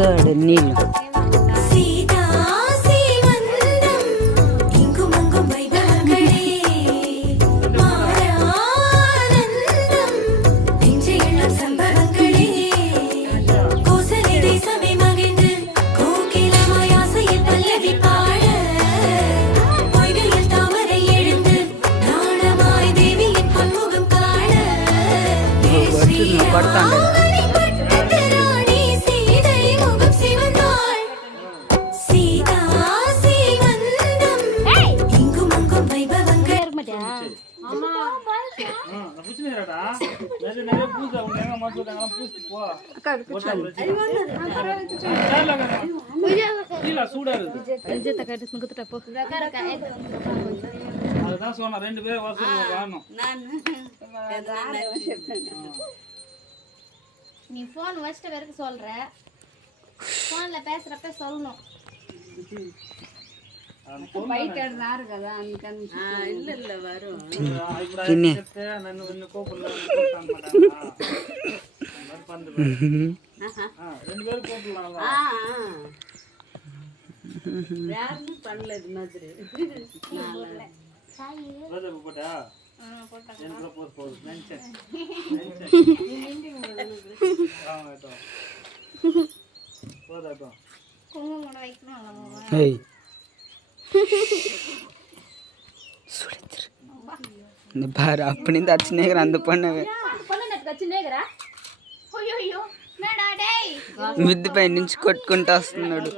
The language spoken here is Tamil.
దోడు నీళ్ళు పడతాండే நீ போன் வச்சிட்ட வரைக்கும் சொல்ற போன்ல பேசுறப்ப சொல்லணும் இல்ல வரும் யாருமே பண்ணல இது மாதிரி బారు అప్పటి నుంచి వచ్చినాయి అంత పండుగ మిద్ది పై నుంచి కొట్టుకుంటూ వస్తున్నాడు.